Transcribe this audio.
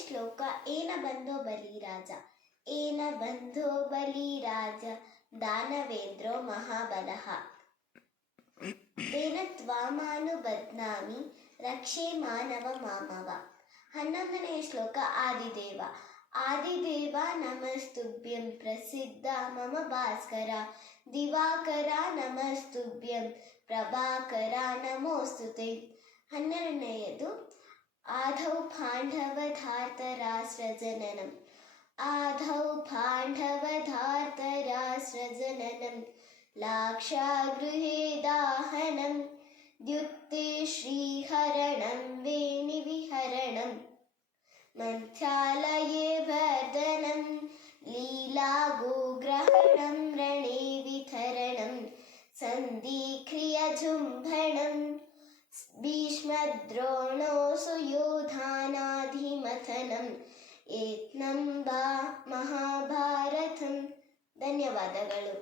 ಶ್ಲೋಕ ಏನ ಬಂಧೋ ಬಲಿರಾಜ. ಏನ ಬಂಧೋ ಬಲಿರಾಜ ದಾನವೇಂದ್ರೋ ಮಹಾಬಲಃ ತೇನ ತ್ವಾಮಾನುಬಧ್ನಾಮಿ ರಕ್ಷೆ ಮಾನವ ಮಾಮವ. 11ನೇ ಶ್ಲೋಕ ಆದಿದೇವ. ಆದಿದೇವ ನಮಸ್ತುಭ್ಯಂ ಪ್ರಸಿದ್ಧ ಮಮ ಭಾಸ್ಕರ ದಿವಾಕರ ನಮಸ್ತುಭ್ಯಂ ಪ್ರಭಾಕರ ನಮೋಸ್ತುತೆ. 12ನೇಯದು ಆಧೌ ಪಾಂಡವಧಾರ್ತರಾಷ್ಟ್ರಜನನಂ. ಆಧೌ ಪಾಂಡವಧಾರ್ತರಾಷ್ಟ್ರಜನನಂ ಲಾಕ್ಷಾಗೃಹೇ ದಾಹನಂ ದ್ಯುಕ್ತೆ ಶ್ರೀಹರಣಂ ವೇಣಿವಿಹರಣಂ ಮಂತ್ರಾಲಯೇ ವರ್ಧನಂ ಲೀಲಾಗೋಗ್ರಹಣಂ ರಣೇ ವಿತರಣಂ ಸಂಧಿಕ್ರಿಯಜುಂಭಣಂ ಭೀಷ್ಮದ್ರೋಣೋ ಸುಯೋಧಾನಾಧಿಮಥನಂ ಏತ್ನಂ ಮಹಾಭಾರತಂ. ಧನ್ಯವಾದಗಳು.